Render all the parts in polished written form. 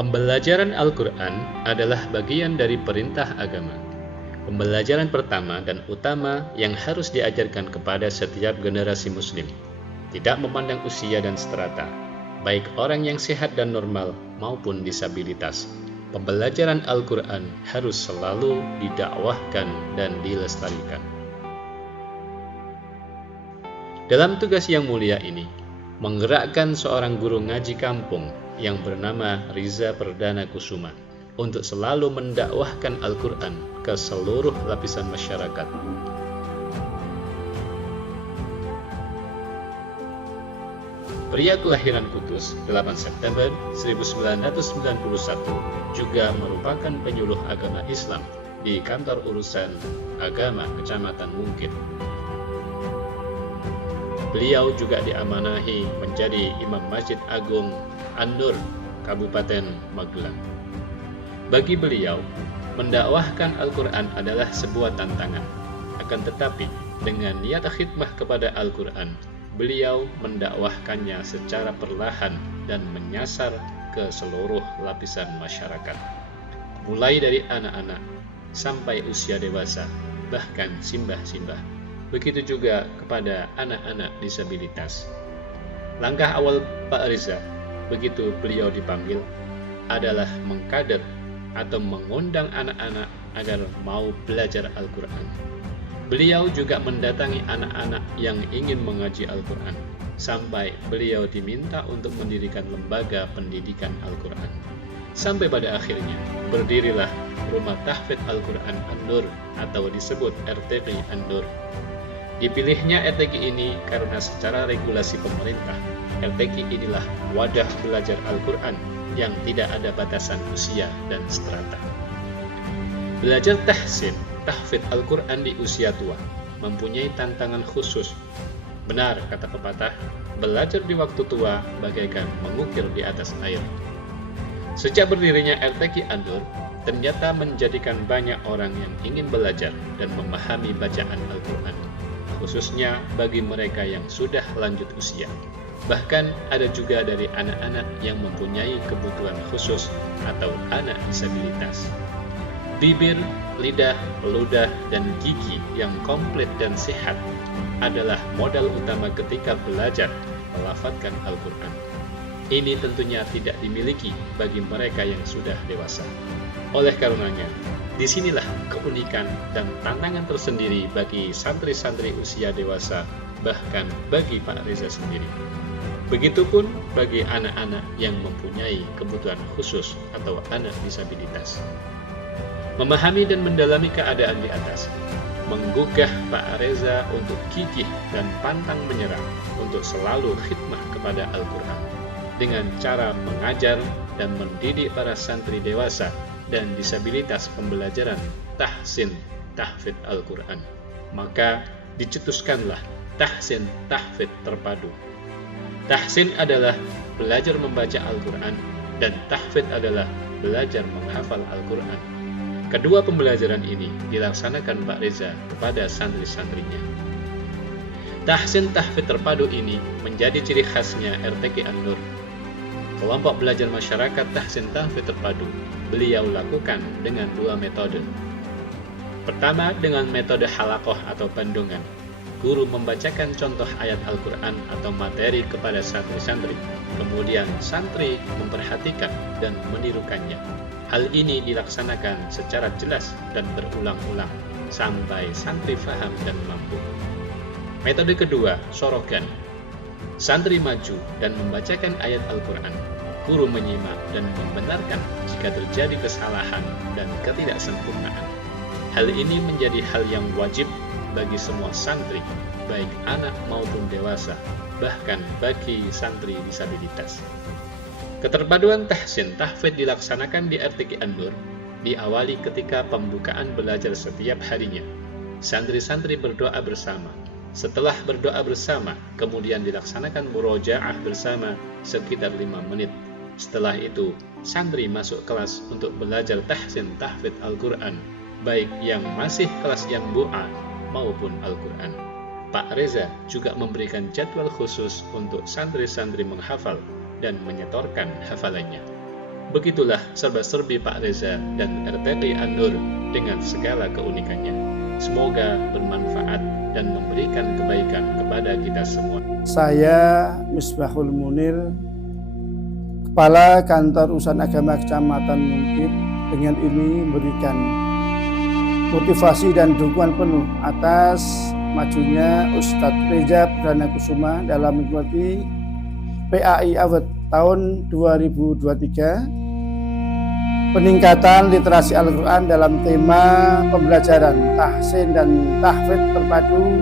Pembelajaran Al-Quran adalah bagian dari perintah agama. Pembelajaran pertama dan utama yang harus diajarkan kepada setiap generasi muslim, tidak memandang usia dan strata, baik orang yang sehat dan normal maupun disabilitas. Pembelajaran Al-Quran harus selalu didakwahkan dan dilestarikan. Dalam tugas yang mulia ini, menggerakkan seorang guru ngaji kampung yang bernama Riza Perdana Kusuma untuk selalu mendakwahkan Al-Quran ke seluruh lapisan masyarakat. Pria kelahiran Kudus 8 September 1991 juga merupakan penyuluh agama Islam di kantor urusan agama Kecamatan Mungkit. Beliau juga diamanahi menjadi Imam Masjid Agung An-Nur, Kabupaten Magelang. Bagi beliau, mendakwahkan Al-Quran adalah sebuah tantangan. Akan tetapi, dengan niat khidmah kepada Al-Quran, beliau mendakwahkannya secara perlahan dan menyasar ke seluruh lapisan masyarakat, mulai dari anak-anak sampai usia dewasa, bahkan simbah-simbah. Begitu juga kepada anak-anak disabilitas. Langkah awal Pak Riza, begitu beliau dipanggil, adalah mengkader atau mengundang anak-anak agar mau belajar Al-Quran. Beliau juga mendatangi anak-anak yang ingin mengaji Al-Quran, sampai beliau diminta untuk mendirikan lembaga pendidikan Al-Quran. Sampai pada akhirnya, berdirilah Rumah Tahfidz Al-Quran An-Nur atau disebut RTQ An-Nur. Dipilihnya RTQ ini karena secara regulasi pemerintah, RTQ inilah wadah belajar Al-Quran yang tidak ada batasan usia dan strata. Belajar tahfidz Al-Quran di usia tua mempunyai tantangan khusus. Benar kata pepatah, belajar di waktu tua bagaikan mengukir di atas air. Sejak berdirinya RTQ An-Nur, ternyata menjadikan banyak orang yang ingin belajar dan memahami bacaan Al-Quran, khususnya bagi mereka yang sudah lanjut usia. Bahkan ada juga dari anak-anak yang mempunyai kebutuhan khusus atau anak disabilitas. Bibir, lidah, ludah, dan gigi yang komplit dan sehat adalah modal utama ketika belajar melafadzkan Al-Quran. Ini tentunya tidak dimiliki bagi mereka yang sudah dewasa. Oleh karenanya, disinilah keunikan dan tantangan tersendiri bagi santri-santri usia dewasa, bahkan bagi Pak Riza sendiri. Begitupun bagi anak-anak yang mempunyai kebutuhan khusus atau anak disabilitas. Memahami dan mendalami keadaan di atas, menggugah Pak Reza untuk gigih dan pantang menyerah untuk selalu khidmah kepada Al-Quran dengan cara mengajar dan mendidik para santri dewasa dan disabilitas pembelajaran tahfidz Al-Quran. Maka dicetuskanlah tahfidz terpadu. Tahsin adalah belajar membaca Al-Quran dan tahfidz adalah belajar menghafal Al-Quran. Kedua pembelajaran ini dilaksanakan Pak Reza kepada santri-santrinya. Tahfidz terpadu ini menjadi ciri khasnya RTQ An-Nur. Kelompok belajar masyarakat tahfidz terpadu beliau lakukan dengan dua metode. Pertama, dengan metode halaqah atau bandungan. Guru membacakan contoh ayat Al-Quran atau materi kepada santri-santri, kemudian santri memperhatikan dan menirukannya. Hal ini dilaksanakan secara jelas dan berulang-ulang sampai santri faham dan mampu. Metode kedua, sorogan. Santri maju dan membacakan ayat Al-Quran. Guru menyimak dan membenarkan jika terjadi kesalahan dan ketidaksempurnaan. Hal ini menjadi hal yang wajib bagi semua santri, baik anak maupun dewasa, bahkan bagi santri disabilitas. Keterpaduan tahfidz dilaksanakan di RTQ An-Nur diawali ketika pembukaan belajar setiap harinya. Santri-santri berdoa bersama. Setelah berdoa bersama, kemudian dilaksanakan murojaah bersama sekitar 5 menit. Setelah itu, santri masuk kelas untuk belajar tahfidz Al-Quran, baik yang masih kelas yang bu'a maupun Al-Quran. Pak Reza juga memberikan jadwal khusus untuk santri-santri menghafal dan menyetorkan hafalannya. Begitulah serba-serbi Pak Reza dan RTP An-Nur dengan segala keunikannya. Semoga bermanfaat dan memberikan kebaikan kepada kita semua. Saya Misbahul Munir, Kepala Kantor Urusan Agama Kecamatan Mungkit, dengan ini memberikan motivasi dan dukungan penuh atas majunya Ustadz Reza Perdana Kusuma dalam mengikuti PAI Award tahun 2023, peningkatan literasi Al-Quran dalam tema pembelajaran tahsin dan tahfidz terpadu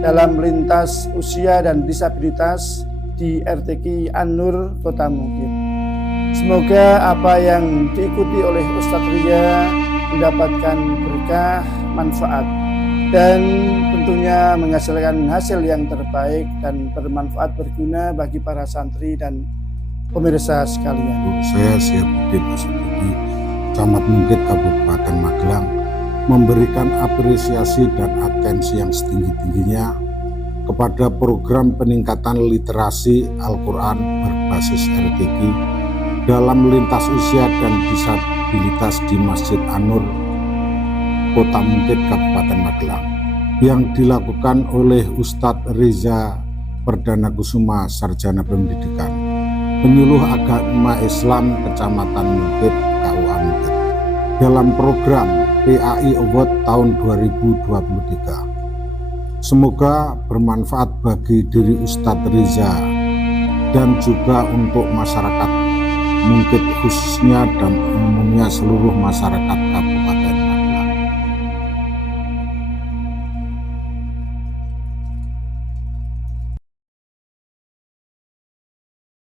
dalam lintas usia dan disabilitas di RTQ An-Nur Kota Mungkit. Semoga apa yang diikuti oleh Ustadz Reza mendapatkan berkah, manfaat, dan tentunya menghasilkan hasil yang terbaik dan bermanfaat berguna bagi para santri dan pemirsa sekalian. Saya Syafuddin Asyidiki, Camat Mungkit Kabupaten Magelang, memberikan apresiasi dan atensi yang setinggi-tingginya kepada program peningkatan literasi Al-Quran berbasis RTQ dalam lintas usia dan disabilitas di Masjid An-Nur Kota Mungkit Kabupaten Magelang yang dilakukan oleh Ustadz Reza Perdana Kusuma, Sarjana Pendidikan, Penyuluh Agama Islam Kecamatan Mungkit, KUA Mungkit, dalam program PAI Award tahun 2023. Semoga bermanfaat bagi diri Ustadz Reza dan juga untuk masyarakat Mungkit khususnya dan umumnya seluruh masyarakat Kabupaten